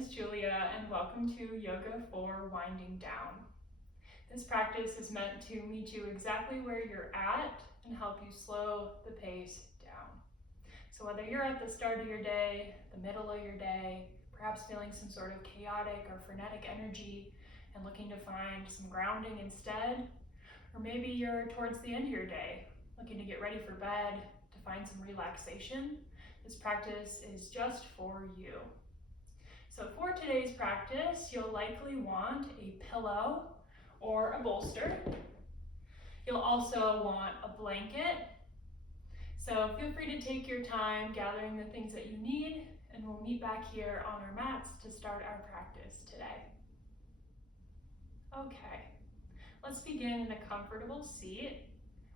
is Julia, and welcome to Yoga for Winding Down. This practice is meant to meet you exactly where you're at and help you slow the pace down. So whether you're at the start of your day, the middle of your day, perhaps feeling some sort of chaotic or frenetic energy and looking to find some grounding instead, or maybe you're towards the end of your day, looking to get ready for bed, to find some relaxation, this practice is just for you. So for today's practice, you'll likely want a pillow or a bolster. You'll also want a blanket. So feel free to take your time gathering the things that you need, and we'll meet back here on our mats to start our practice today. Okay, let's begin in a comfortable seat.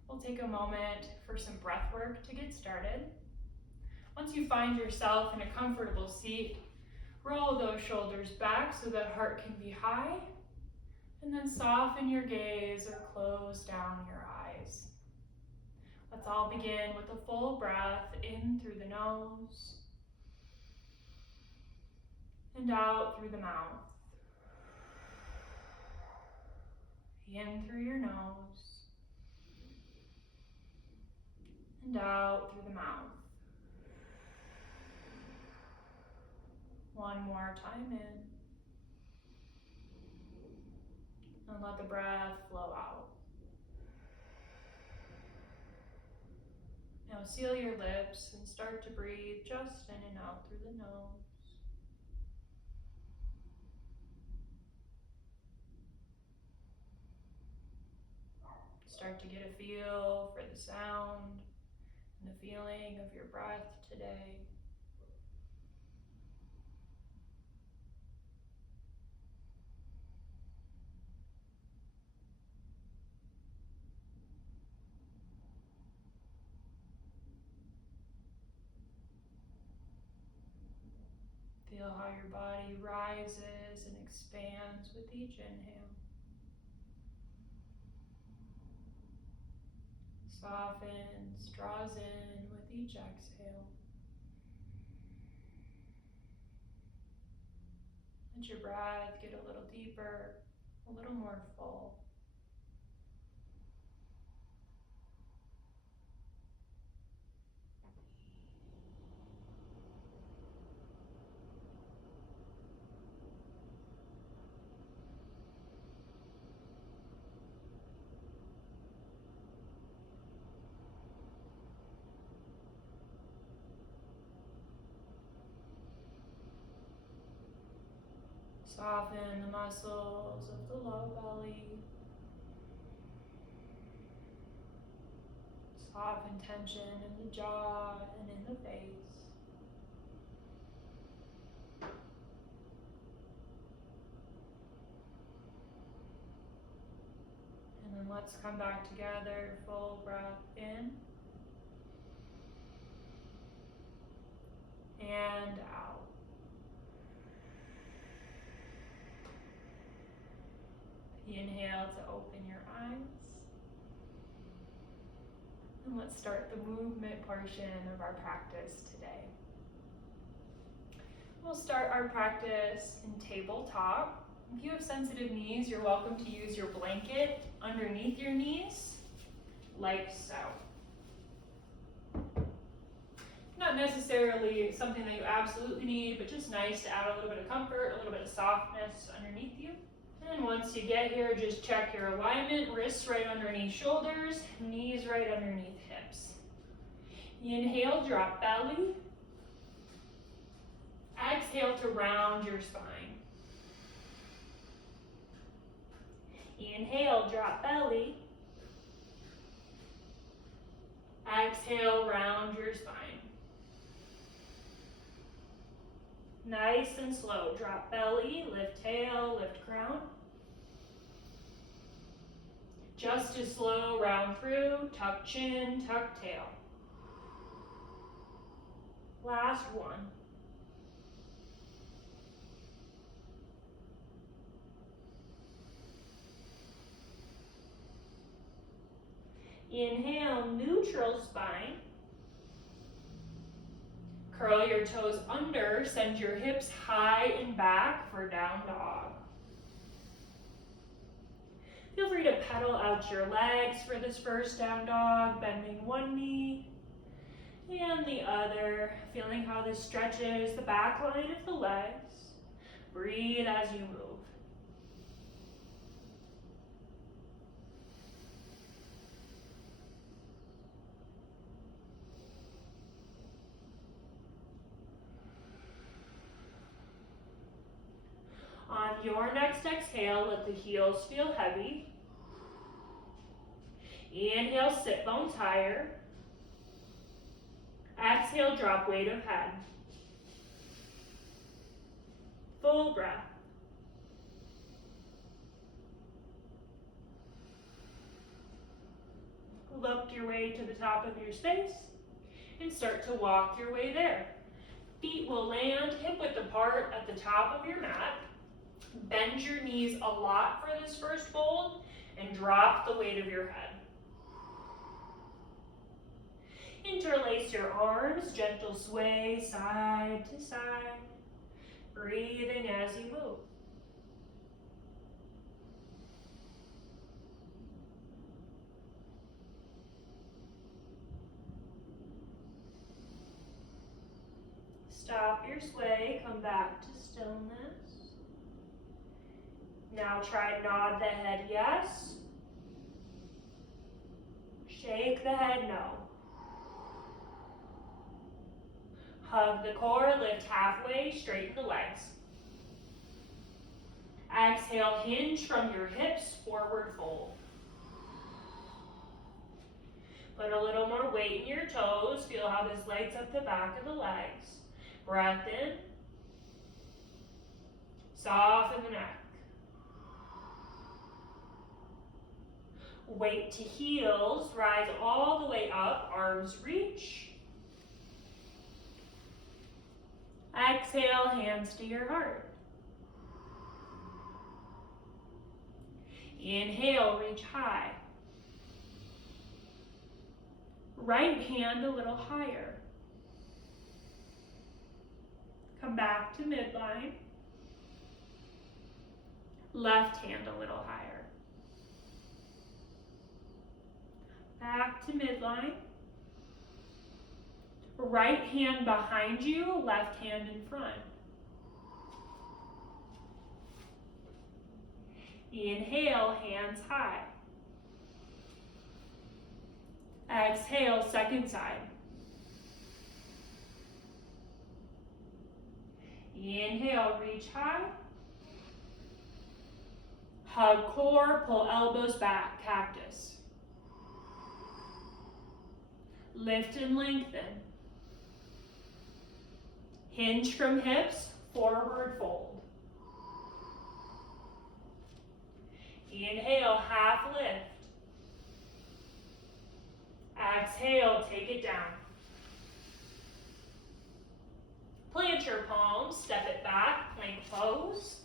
We'll take a moment for some breath work to get started. Once you find yourself in a comfortable seat, roll those shoulders back so that heart can be high, and then soften your gaze or close down your eyes. Let's all begin with a full breath in through the nose and out through the mouth. In through your nose and out through the mouth. One more time in. And let the breath flow out. Now seal your lips and start to breathe just in and out through the nose. Start to get a feel for the sound and the feeling of your breath today. Feel how your body rises and expands with each inhale. Softens, draws in with each exhale. Let your breath get a little deeper, a little more full. Soften the muscles of the low belly. Soften tension in the jaw and in the face. And then let's come back together, full breath in and out. Inhale to open your eyes. And let's start the movement portion of our practice today. We'll start our practice in tabletop. If you have sensitive knees, you're welcome to use your blanket underneath your knees, like so. Not necessarily something that you absolutely need, but just nice to add a little bit of comfort, a little bit of softness underneath you. And once you get here, just check your alignment. Wrists right underneath shoulders, knees right underneath hips. Inhale, drop belly. Exhale to round your spine. Inhale, drop belly. Exhale, round your spine. Nice and slow. Drop belly, lift tail, lift crown. Just as slow, round through, tuck chin, tuck tail. Last one. Inhale, neutral spine. Curl your toes under, send your hips high and back for down dog. Feel free to pedal out your legs for this first down dog, bending one knee and the other, feeling how this stretches the back line of the legs. Breathe as you move. On your next exhale, let the heels feel heavy. Inhale, sit bones higher. Exhale, drop weight of head. Full breath. Look your way to the top of your space and start to walk your way there. Feet will land hip width apart at the top of your mat. Bend your knees a lot for this first fold and drop the weight of your head. Interlace your arms, gentle sway side to side, breathing as you move. Stop your sway, come back to stillness. Now try nod the head yes. Shake the head no. Hug the core, lift halfway, straighten the legs. Exhale, hinge from your hips, forward fold. Put a little more weight in your toes. Feel how this lights up the back of the legs. Breath in. Soften the neck. Weight to heels, rise all the way up, arms reach. Exhale, hands to your heart. Inhale, reach high. Right hand a little higher. Come back to midline. Left hand a little higher. Back to midline. Right hand behind you, left hand in front. Inhale, hands high. Exhale, second side. Inhale, reach high. Hug core, pull elbows back, cactus. Lift and lengthen. Hinge from hips, forward fold. Inhale, half lift. Exhale, take it down. Plant your palms, step it back, plank pose.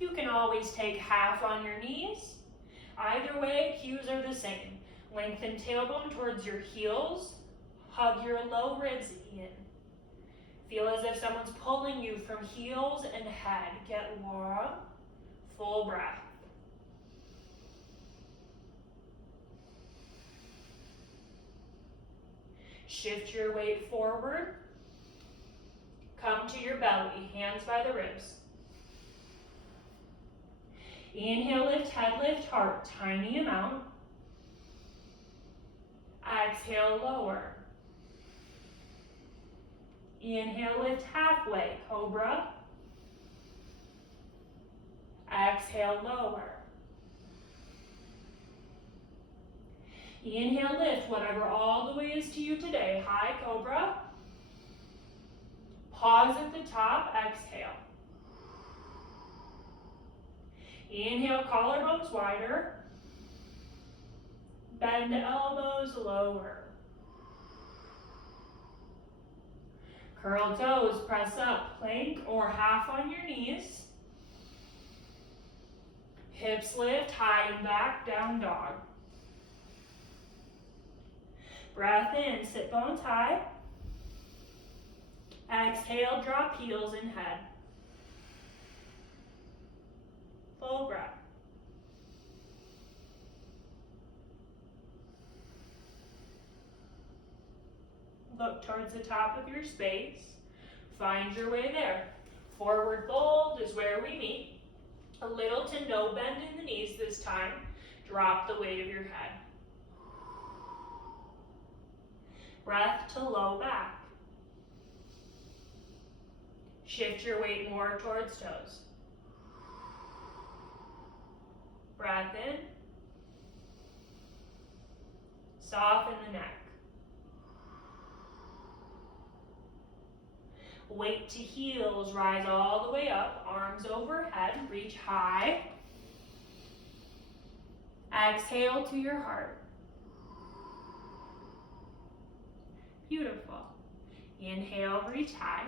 You can always take half on your knees. Either way, cues are the same. Lengthen tailbone towards your heels. Hug your low ribs in. Feel as if someone's pulling you from heels and head. Get long, full breath. Shift your weight forward. Come to your belly, hands by the ribs. Inhale, lift head, lift heart, tiny amount. Exhale, lower. Inhale, lift halfway, cobra. Exhale, lower. Inhale, lift, whatever all the way is to you today. High cobra. Pause at the top, exhale. Inhale, collarbones wider. Bend elbows lower. Curl toes, press up, plank or half on your knees. Hips lift, high and back, down dog. Breath in, sit bones high. Exhale, drop heels and head. Full breath. Look towards the top of your space. Find your way there. Forward fold is where we meet. A little to no bend in the knees this time. Drop the weight of your head. Breath to low back. Shift your weight more towards toes. Breath in. Soften the neck. Weight to heels, rise all the way up, arms overhead, reach high. Exhale to your heart. Beautiful. Inhale, reach high.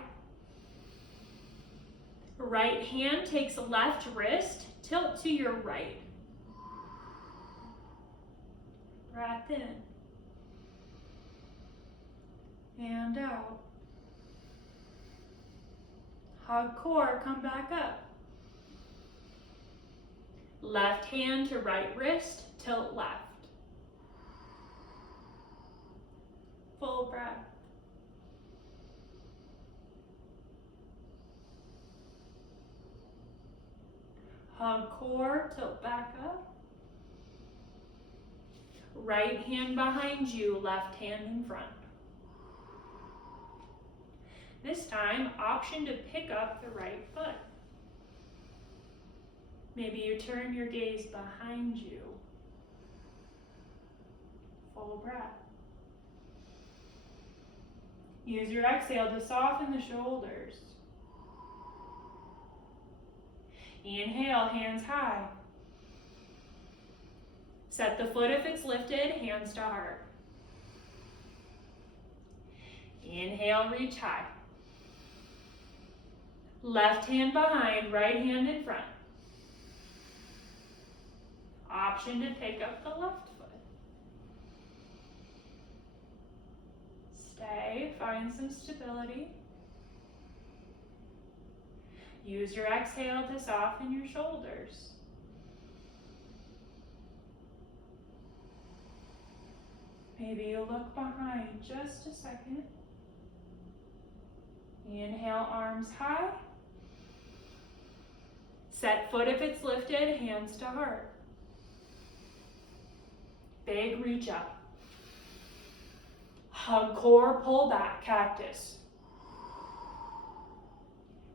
Right hand takes left wrist, tilt to your right. Breath in. And out. Hug core, come back up. Left hand to right wrist, tilt left. Full breath. Hug core, tilt back up. Right hand behind you, left hand in front. This time, option to pick up the right foot. Maybe you turn your gaze behind you. Full breath. Use your exhale to soften the shoulders. Inhale, hands high. Set the foot if it's lifted, hands to heart. Inhale, reach high. Left hand behind, right hand in front. Option to pick up the left foot. Stay, find some stability. Use your exhale to soften your shoulders. Maybe you look behind just a second. Inhale, arms high. Set foot if it's lifted, hands to heart. Big reach up. Hug core, pull back, cactus.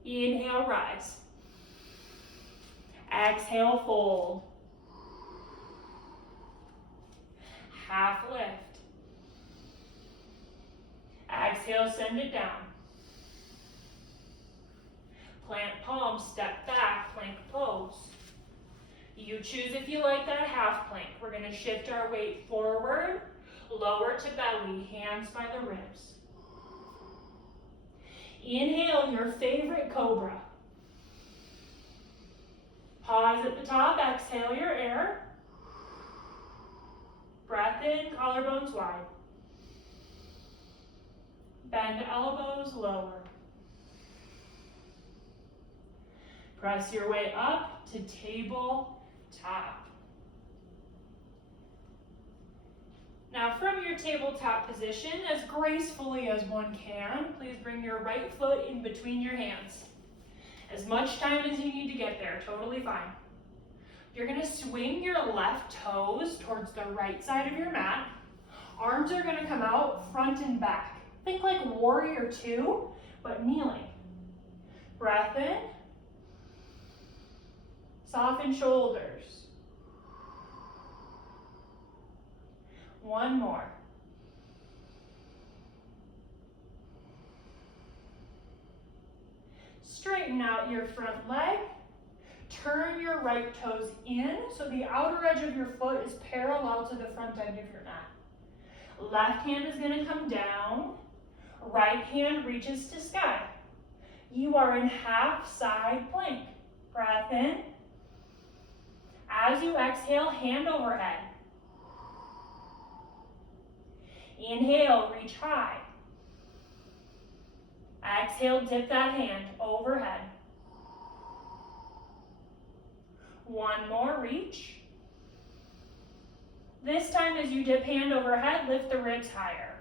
Inhale, rise. Exhale, fold. Half lift. Exhale, send it down. Plant palms, step back, plank pose. You choose if you like that half plank. We're gonna shift our weight forward, lower to belly, hands by the ribs. Inhale your favorite cobra. Pause at the top, exhale your air. Breath in, collarbones wide. Bend elbows lower. Press your way up to tabletop. Now from your tabletop position, as gracefully as one can, please bring your right foot in between your hands. As much time as you need to get there, totally fine. You're gonna swing your left toes towards the right side of your mat. Arms are gonna come out front and back. Think like warrior two, but kneeling. Breath in. Soften shoulders. One more. Straighten out your front leg. Turn your right toes in so the outer edge of your foot is parallel to the front end of your mat. Left hand is going to come down. Right hand reaches to sky. You are in half side plank. Breath in. As you exhale, hand overhead. Inhale, reach high. Exhale, dip that hand overhead. One more, reach. This time as you dip hand overhead, lift the ribs higher.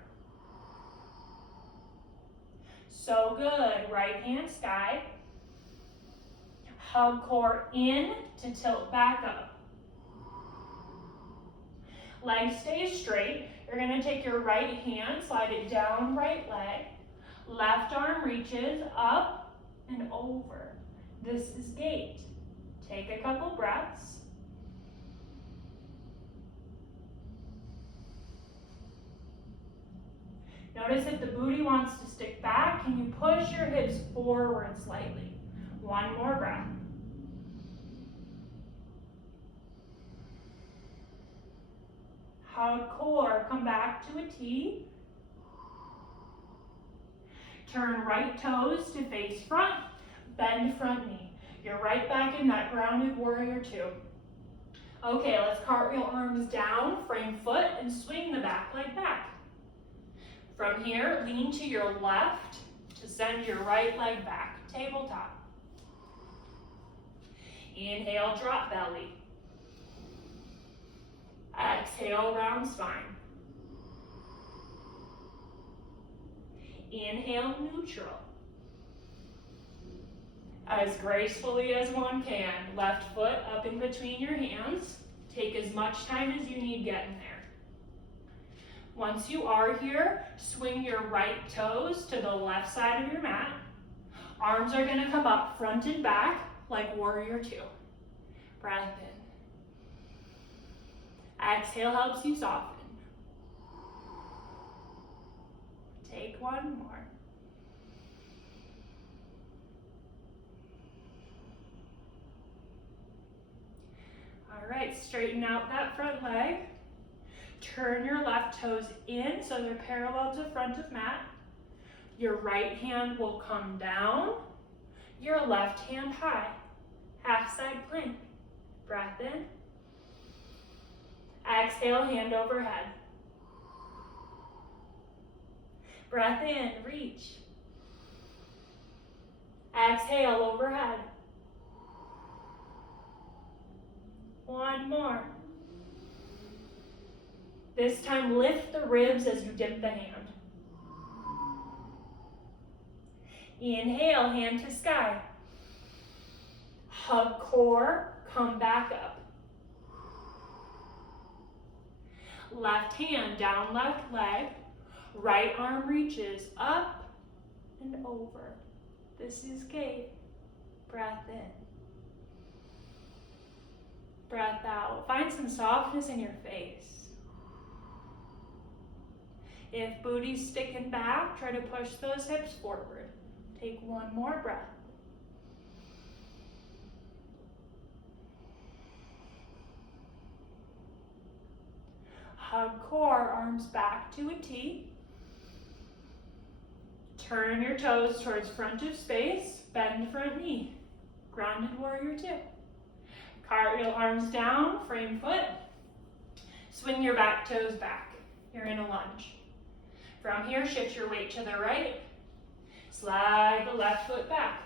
So good, right hand sky. Hug core in to tilt back up. Leg stays straight. You're gonna take your right hand, slide it down right leg. Left arm reaches up and over. This is gate. Take a couple breaths. Notice if the booty wants to stick back, can you push your hips forward slightly? One more breath. Hug core, come back to a T. Turn right toes to face front, bend front knee. You're right back in that grounded warrior two. Okay, let's cartwheel arms down, frame foot, and swing the back leg back. From here, lean to your left to send your right leg back, tabletop. Inhale, drop belly. Exhale, round spine. Inhale, neutral. As gracefully as one can, left foot up in between your hands. Take as much time as you need getting there. Once you are here, swing your right toes to the left side of your mat. Arms are gonna come up front and back like warrior two. Breath in. Exhale helps you soften. Take one more. All right, straighten out that front leg. Turn your left toes in so they're parallel to front of mat. Your right hand will come down. Your left hand high. Half side plank. Breath in. Exhale, hand overhead. Breath in, reach. Exhale, overhead. One more. This time, lift the ribs as you dip the hand. Inhale, hand to sky. Hug core, come back up. Left hand down left leg. Right arm reaches up and over. This is gate. Breath in. Breath out. Find some softness in your face. If booty's sticking back, try to push those hips forward. Take one more breath. Hug core, arms back to a T. Turn your toes towards front of space, bend front knee. Grounded warrior two. Cartwheel arms down, frame foot. Swing your back toes back. You're in a lunge. From here, shift your weight to the right. Slide the left foot back.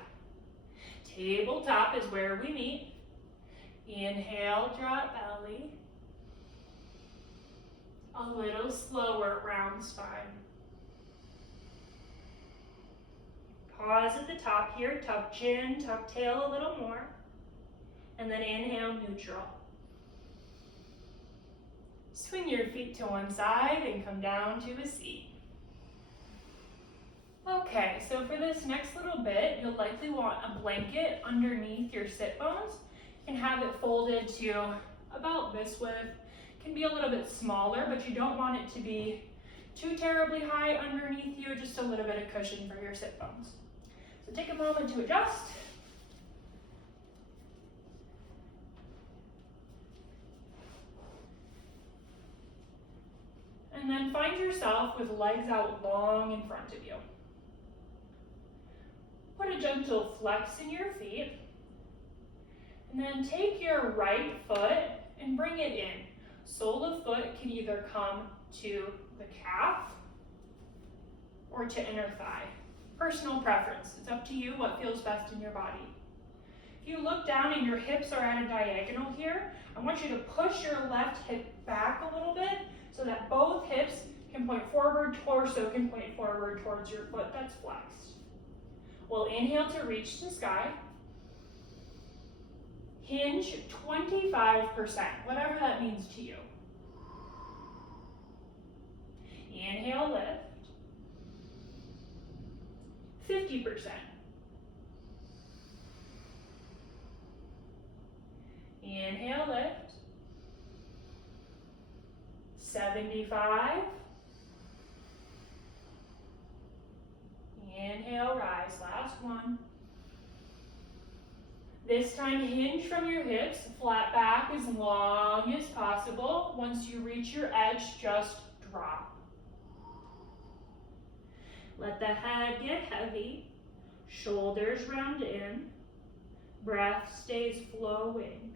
Tabletop is where we meet. Inhale, drop belly. A little slower, round spine. Pause at the top here, tuck chin, tuck tail a little more. And then inhale, neutral. Swing your feet to one side and come down to a seat. Okay, so for this next little bit, you'll likely want a blanket underneath your sit bones. You can have it folded to about this width. It can be a little bit smaller, but you don't want it to be too terribly high underneath you, just a little bit of cushion for your sit bones. So take a moment to adjust. And then find yourself with legs out long in front of you. Put a gentle flex in your feet. And then take your right foot and bring it in. Sole of foot can either come to the calf or to inner thigh. Personal preference. It's up to you what feels best in your body. If you look down and your hips are at a diagonal here, I want you to push your left hip back a little bit so that both hips can point forward, torso can point forward towards your foot that's flexed. We'll inhale to reach the sky. Hinge 25%, whatever that means to you. Inhale, lift. 50%. Inhale, lift. 75. Inhale, rise. Last one. This time, hinge from your hips, flat back as long as possible. Once you reach your edge, just drop. Let the head get heavy, shoulders round in, breath stays flowing.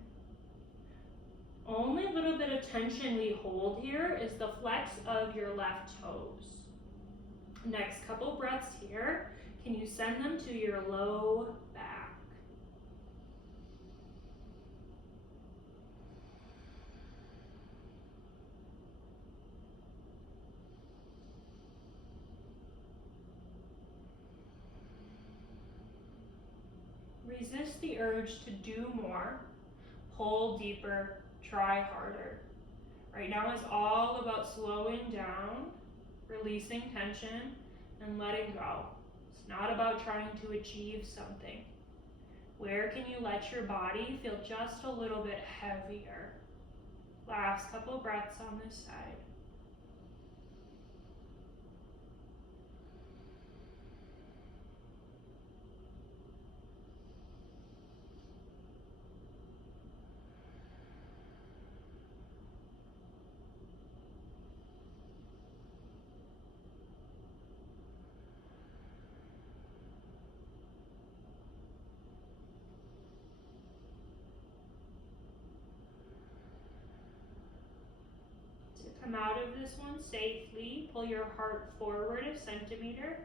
Only little bit of tension we hold here is the flex of your left toes. Next couple breaths here, can you send them to your low back? Resist the urge to do more, pull deeper, try harder. Right now is all about slowing down, releasing tension, and letting go. It's not about trying to achieve something. Where can you let your body feel just a little bit heavier? Last couple breaths on this side. Come out of this one safely. Pull your heart forward a centimeter.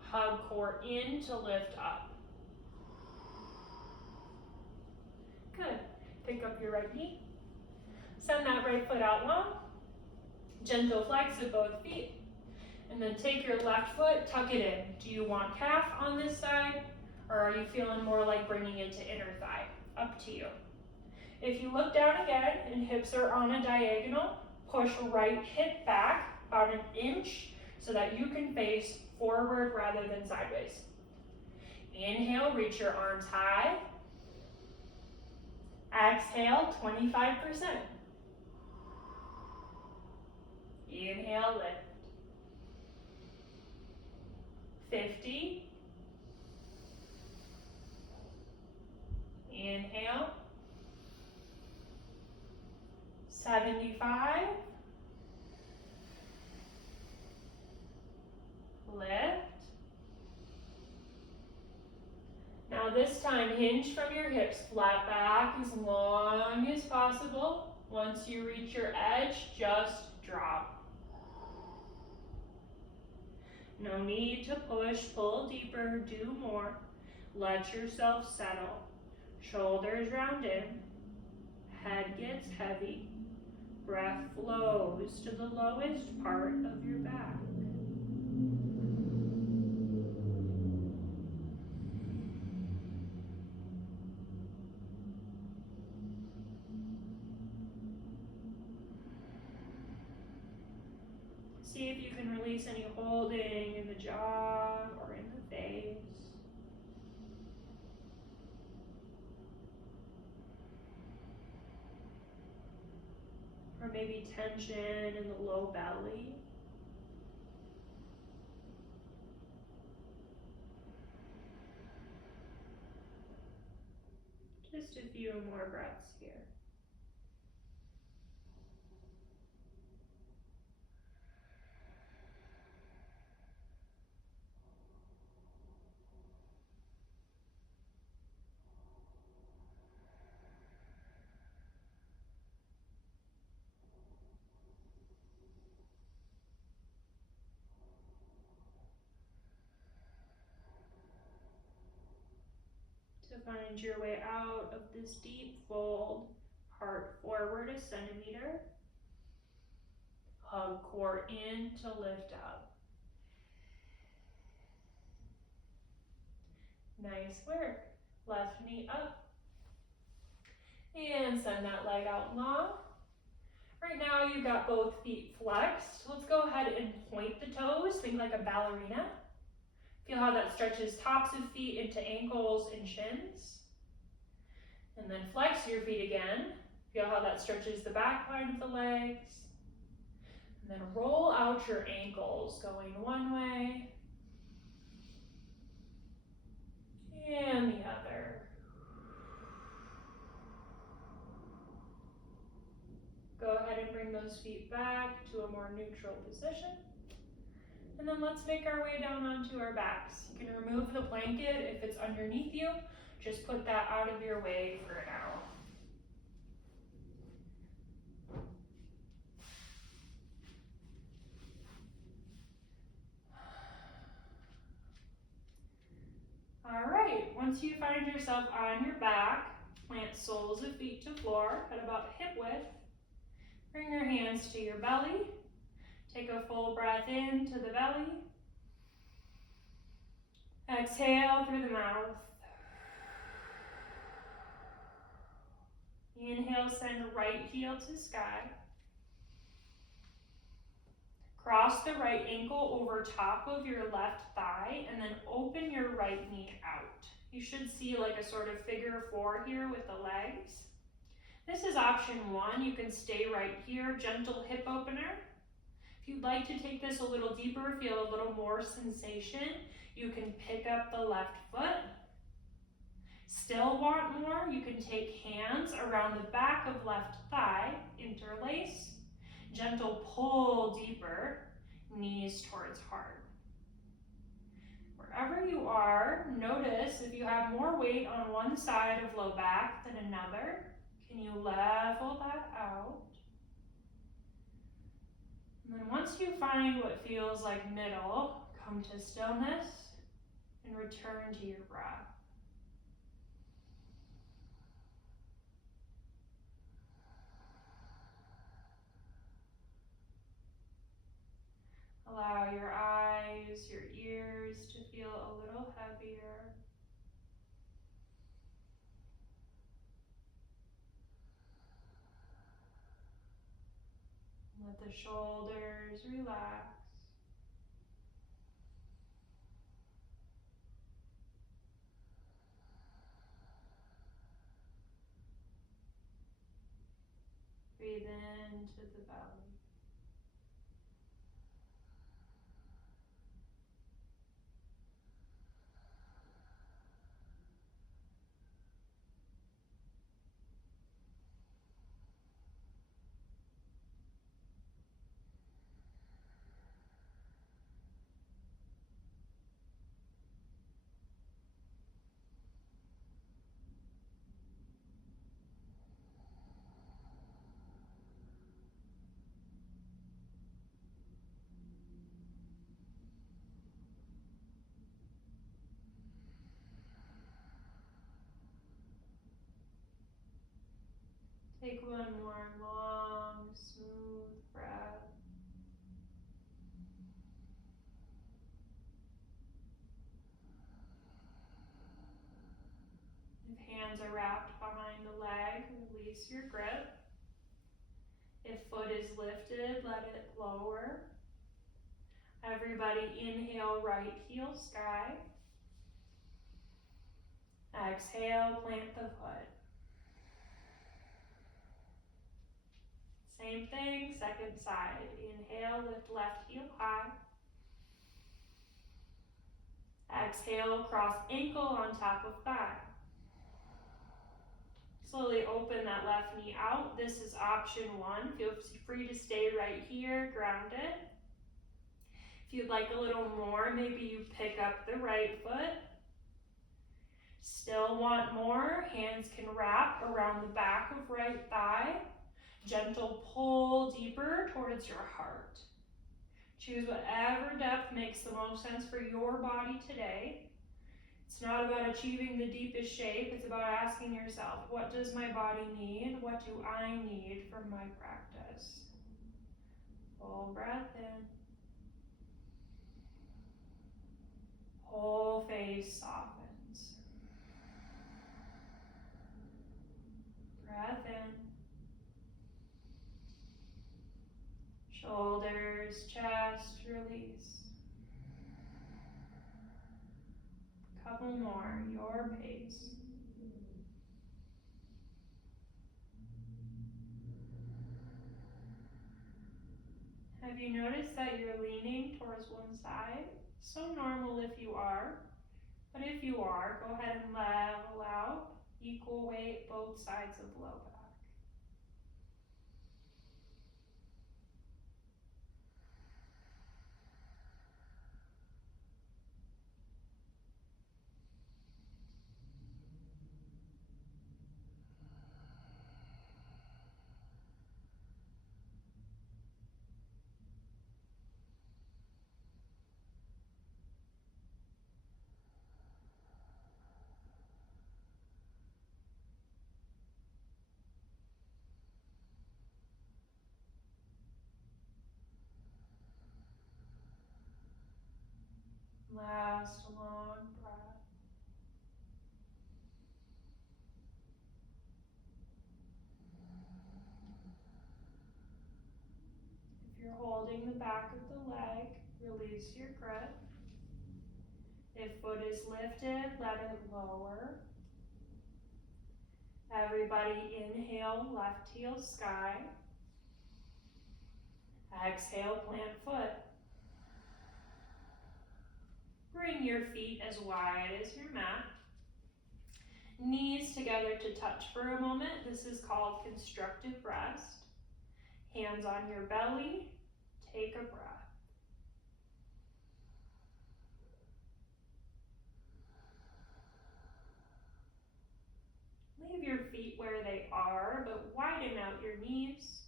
Hug core in to lift up. Good. Pick up your right knee. Send that right foot out long. Gentle flex of both feet. And then take your left foot, tuck it in. Do you want calf on this side, or are you feeling more like bringing it to inner thigh? Up to you. If you look down again and hips are on a diagonal, push right hip back about an inch so that you can face forward rather than sideways. Inhale, reach your arms high. Exhale, 25%. Inhale, lift. 50. Inhale. 75. Lift. Now this time, hinge from your hips, flat back as long as possible. Once you reach your edge, just drop. No need to push, pull deeper, do more. Let yourself settle. Shoulders round in, head gets heavy. Breath flows to the lowest part of your back. See if you can release any holding in the jaw or in the face. Or maybe tension in the low belly. Just a few more breaths here. to find your way out of this deep fold. Heart forward a centimeter. Hug core in to lift up. Nice work. Left knee up. And send that leg out long. Right now you've got both feet flexed. Let's go ahead and point the toes. Think like a ballerina. Feel how that stretches tops of feet into ankles and shins. And then flex your feet again. Feel how that stretches the back line of the legs. And then roll out your ankles, going one way and the other. Go ahead and bring those feet back to a more neutral position. And then let's make our way down onto our backs. You can remove the blanket if it's underneath you. Just put that out of your way for now. All right, once you find yourself on your back, plant soles of feet to floor at about hip width. Bring your hands to your belly. Take a full breath in to the belly. Exhale through the mouth. Inhale, send right heel to sky. Cross the right ankle over top of your left thigh and then open your right knee out. You should see like a sort of figure four here with the legs. This is option one. You can stay right here, gentle hip opener. If you'd like to take this a little deeper, feel a little more sensation, you can pick up the left foot. Still want more? You can take hands around the back of left thigh, interlace. Gentle pull deeper, knees towards heart. Wherever you are, notice if you have more weight on one side of low back than another. Can you level that out? And then once you find what feels like middle, come to stillness and return to your breath. Allow your eyes, your ears to feel a little heavier. Let the shoulders relax. Breathe into the belly. Take one more long, smooth breath. If hands are wrapped behind the leg, release your grip. If foot is lifted, let it lower. Everybody inhale, right heel sky. Exhale, plant the foot. Same thing, second side. Inhale, lift left heel high. Exhale, cross ankle on top of thigh. Slowly open that left knee out. This is option one. Feel free to stay right here, grounded. If you'd like a little more, maybe you pick up the right foot. Still want more? Hands can wrap around the back of right thigh. Gentle pull deeper towards your heart. Choose whatever depth makes the most sense for your body today. It's not about achieving the deepest shape, it's about asking yourself, what does my body need? What do I need from my practice? Full breath in. Whole face softens. Breath in. Shoulders, chest, release. Couple more, your pace. Have you noticed that you're leaning towards one side? So normal if you are, but if you are, go ahead and level out, equal weight both sides of low back. Last long breath. If you're holding the back of the leg, release your grip. If foot is lifted, let it lower. Everybody inhale, left heel sky. Exhale, plant foot. Bring your feet as wide as your mat. Knees together to touch for a moment. This is called constructive rest. Hands on your belly. Take a breath. Leave your feet where they are, but widen out your knees.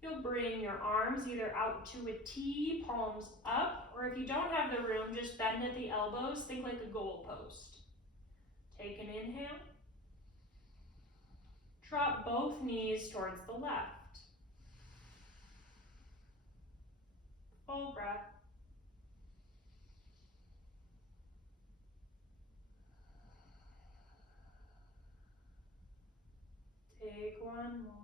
You'll bring your arms either out to a T, palms up, or if you don't have the room, just bend at the elbows, think like a goalpost. Take an inhale. Drop both knees towards the left. Full breath. Take one more.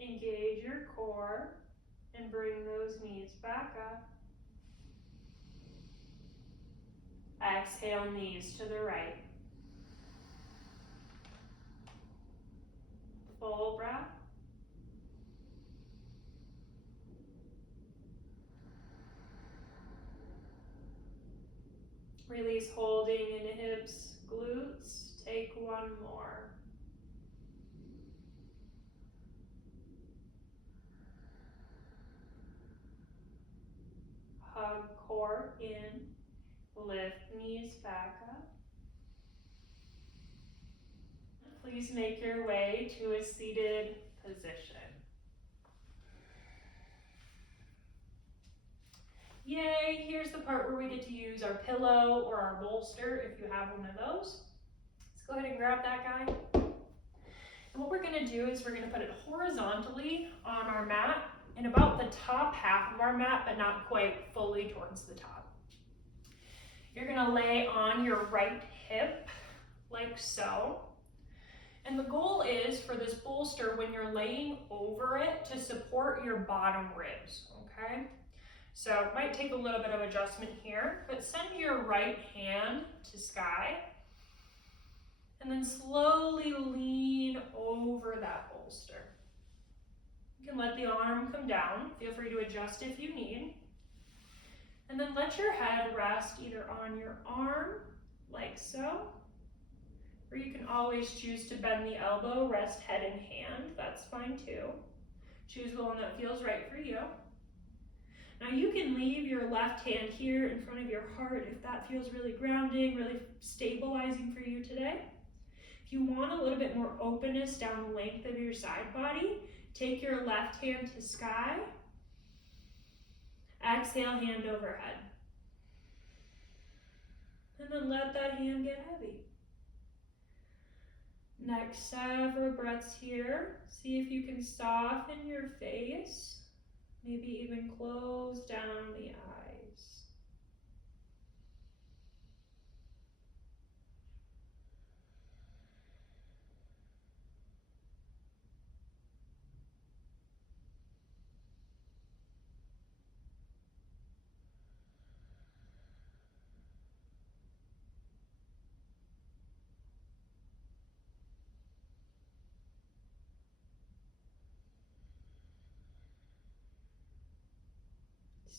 Engage your core and bring those knees back up. Exhale, knees to the right. Full breath. Release holding in hips, glutes. Take one more. Hug core in. Lift knees back up. Please make your way to a seated position. Yay, here's the part where we get to use our pillow or our bolster if you have one of those. Let's go ahead and grab that guy. And what we're gonna do is we're gonna put it horizontally on our mat in about the top half of our mat, but not quite fully towards the top. You're gonna lay on your right hip like so. And the goal is for this bolster, when you're laying over it, to support your bottom ribs, okay? So it might take a little bit of adjustment here, but send your right hand to sky and then slowly lean over that bolster. You can let the arm come down. Feel free to adjust if you need. And then let your head rest either on your arm, like so, or you can always choose to bend the elbow, rest head and hand. That's fine too. Choose the one that feels right for you. Now you can leave your left hand here in front of your heart if that feels really grounding, really stabilizing for you today. If you want a little bit more openness down the length of your side body, Take your left hand to sky. Exhale, hand overhead. And then let that hand get heavy. Next several breaths here. See if you can soften your face. Maybe even close down the eyes.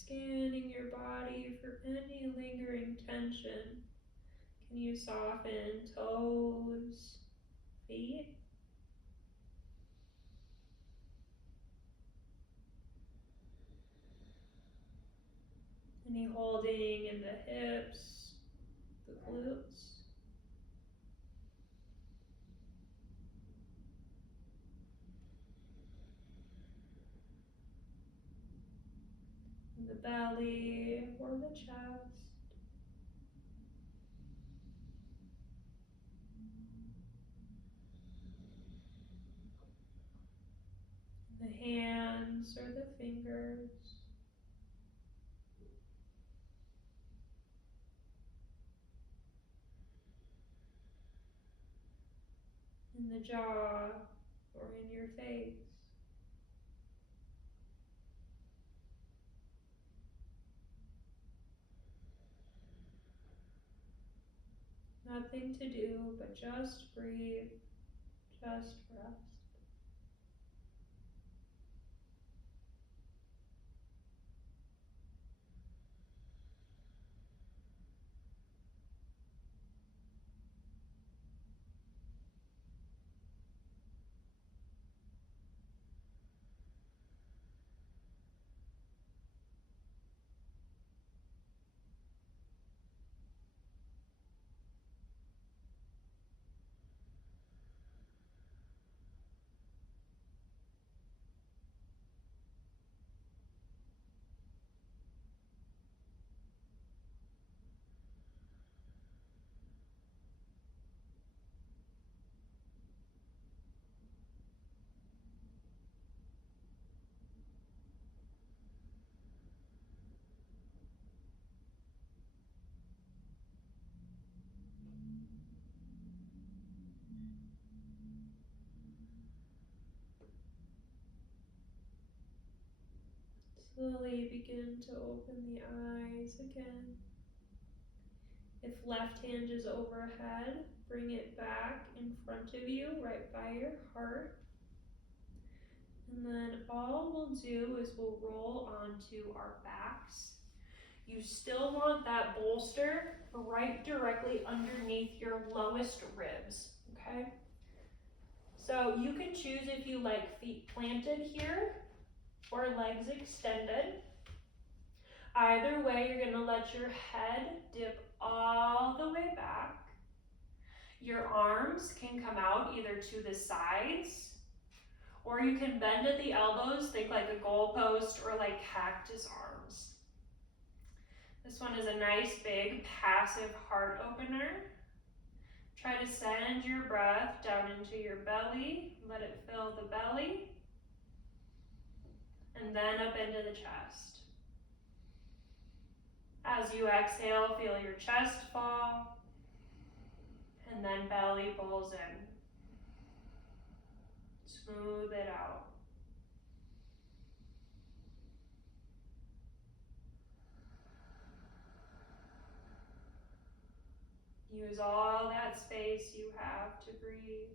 Scanning your body for any lingering tension. Can you soften toes, feet? Any holding in the hips, the glutes? In the belly or the chest? In the hands or the fingers? In the jaw or in your face? Nothing to do but just breathe, just rest. Slowly begin to open the eyes again. If left hand is overhead, bring it back in front of you, right by your heart. And then all we'll do is we'll roll onto our backs. You still want that bolster right directly underneath your lowest ribs, okay? So you can choose if you like feet planted here or legs extended. Either way, you're gonna let your head dip all the way back. Your arms can come out either to the sides, or you can bend at the elbows, think like a goalpost or like cactus arms. This one is a nice big passive heart opener. Try to send your breath down into your belly, let it fill the belly, and then up into the chest. As you exhale, feel your chest fall, and then belly pulls in. Smooth it out. Use all that space you have to breathe.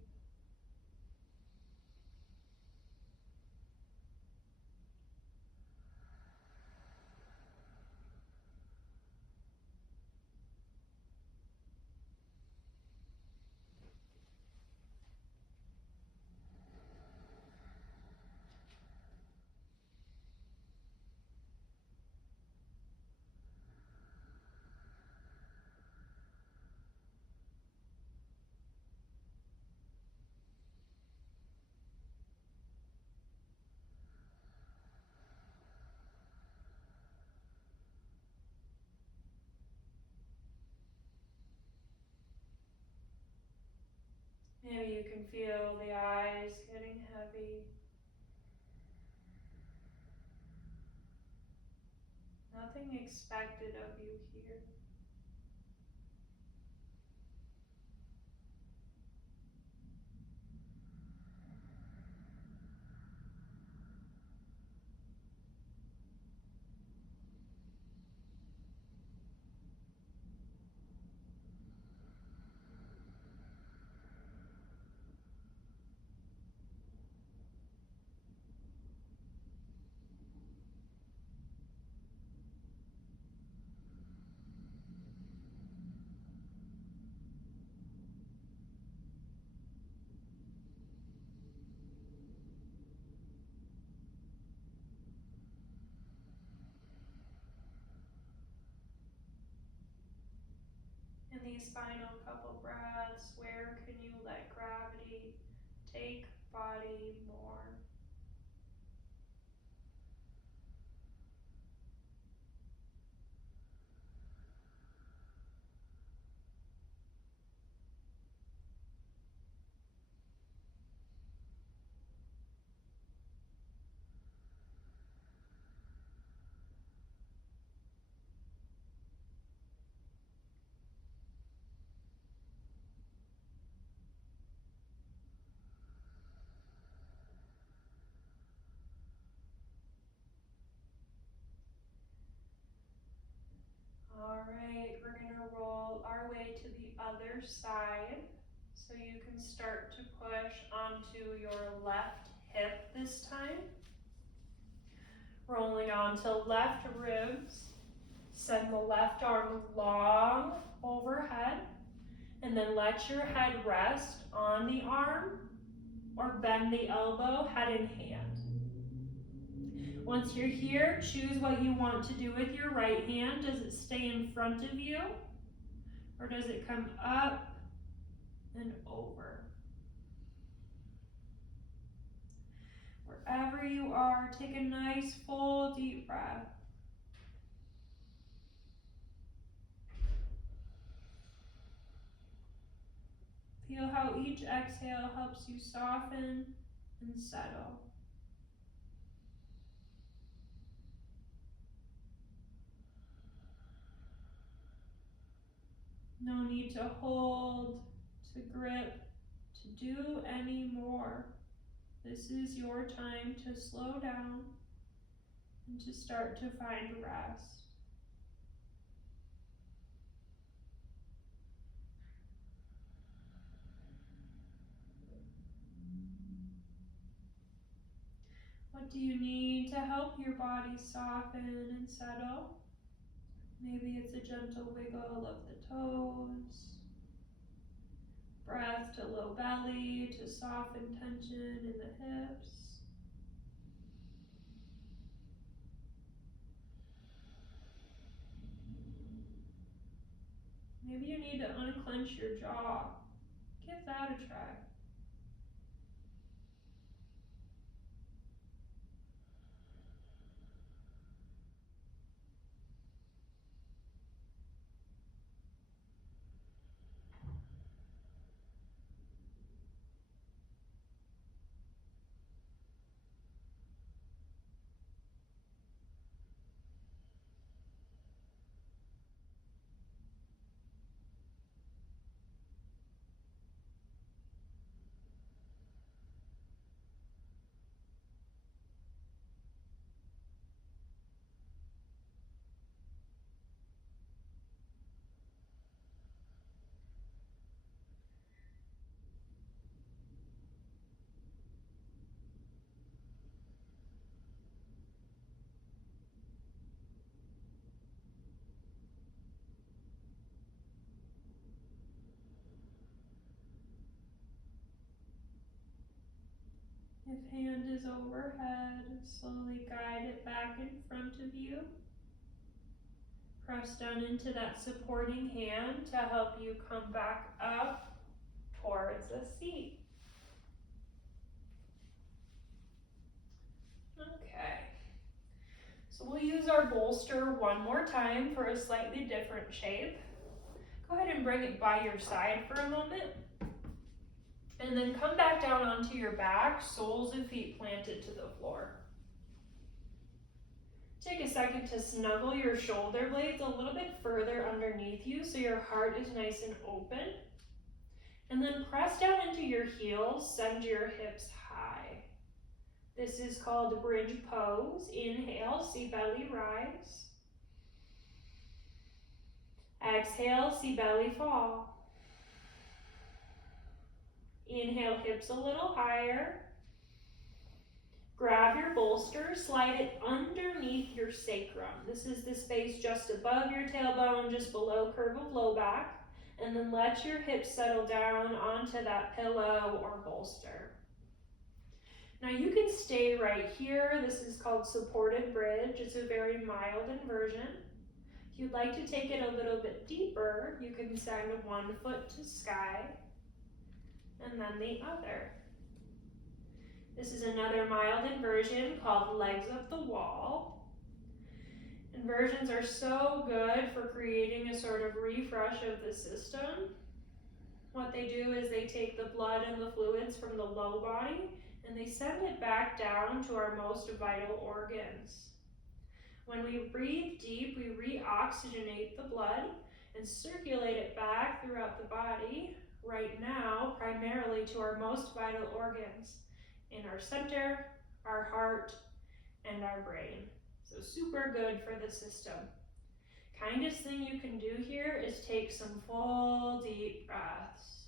Maybe you can feel the eyes getting heavy. Nothing expected of you here. In these final couple breaths, where can you let gravity take body more? All right, we're gonna roll our way to the other side. So you can start to push onto your left hip this time. Rolling onto left ribs. Send the left arm long overhead, and then let your head rest on the arm or bend the elbow head in hand. Once you're here, choose what you want to do with your right hand. Does it stay in front of you, or does it come up and over? Wherever you are, take a nice full deep breath. Feel how each exhale helps you soften and settle. No need to hold, to grip, to do any more. This is your time to slow down and to start to find rest. What do you need to help your body soften and settle? Maybe it's a gentle wiggle of the toes, breath to low belly to soften tension in the hips. Maybe you need to unclench your jaw. Give that a try. If hand is overhead, slowly guide it back in front of you. Press down into that supporting hand to help you come back up towards a seat. Okay, so we'll use our bolster one more time for a slightly different shape. Go ahead and bring it by your side for a moment. And then come back down onto your back, soles of feet planted to the floor. Take a second to snuggle your shoulder blades a little bit further underneath you so your heart is nice and open. And then press down into your heels, send your hips high. This is called bridge pose. Inhale, see belly rise. Exhale, see belly fall. Inhale, hips a little higher. Grab your bolster, slide it underneath your sacrum. This is the space just above your tailbone, just below curve of low back. And then let your hips settle down onto that pillow or bolster. Now you can stay right here. This is called supported bridge. It's a very mild inversion. If you'd like to take it a little bit deeper, you can send one foot to sky and then the other. This is another mild inversion called legs up the wall. Inversions are so good for creating a sort of refresh of the system. What they do is they take the blood and the fluids from the low body and they send it back down to our most vital organs. When we breathe deep, we reoxygenate the blood and circulate it back throughout the body, right now, primarily to our most vital organs, in our center, our heart, and our brain. So super good for the system. Kindest thing you can do here is take some full deep breaths.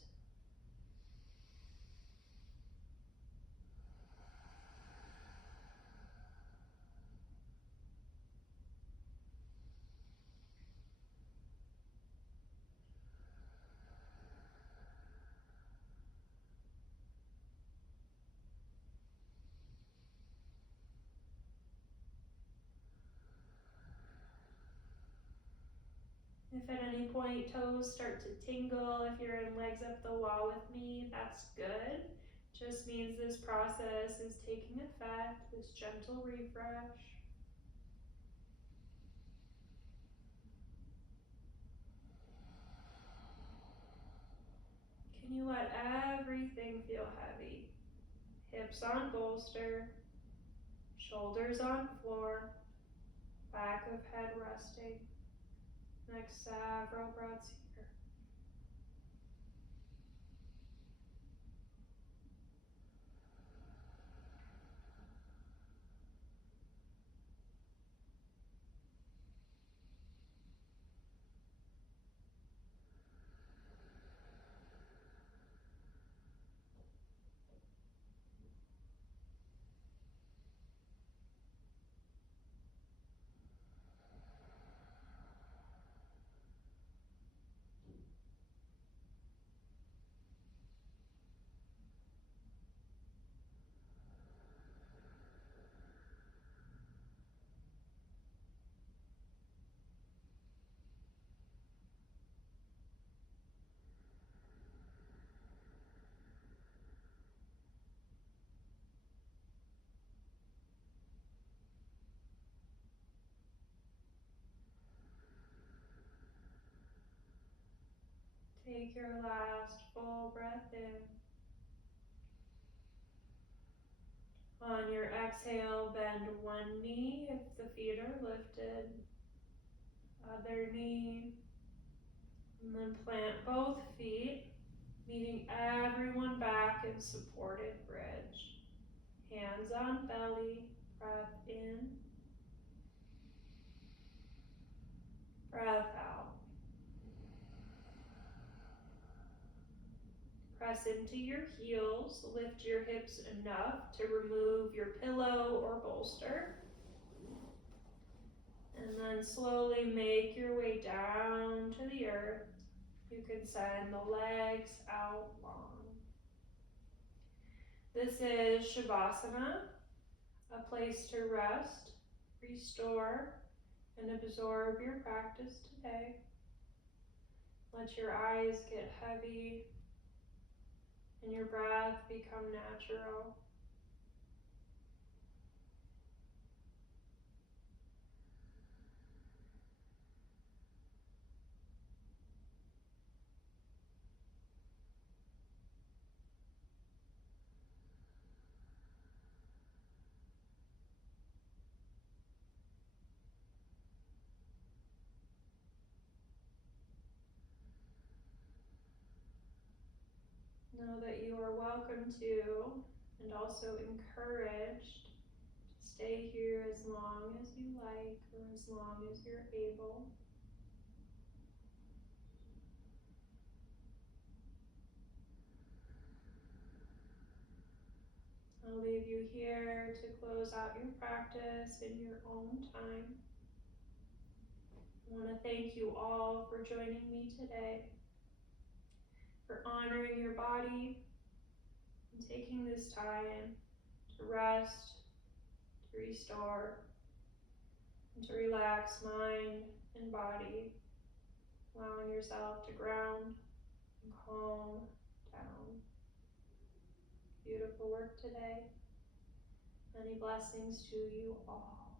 If at any point toes start to tingle, if you're in legs up the wall with me, that's good. Just means this process is taking effect, this gentle refresh. Can you let everything feel heavy? Hips on bolster, shoulders on floor, back of head resting. Next several breaths here. Take your last full breath in. On your exhale, bend one knee if the feet are lifted, other knee, and then plant both feet, meeting everyone back in supported bridge. Hands on belly, breath in, breath out. Press into your heels, lift your hips enough to remove your pillow or bolster. And then slowly make your way down to the earth. You can send the legs out long. This is Shavasana, a place to rest, restore, and absorb your practice today. Let your eyes get heavy and your breath become natural. Know that you are welcome to and also encouraged to stay here as long as you like or as long as you're able. I'll leave you here to close out your practice in your own time. I want to thank you all for joining me today, for honoring your body and taking this time to rest, to restore, and to relax mind and body, allowing yourself to ground and calm down. Beautiful work today. Many blessings to you all.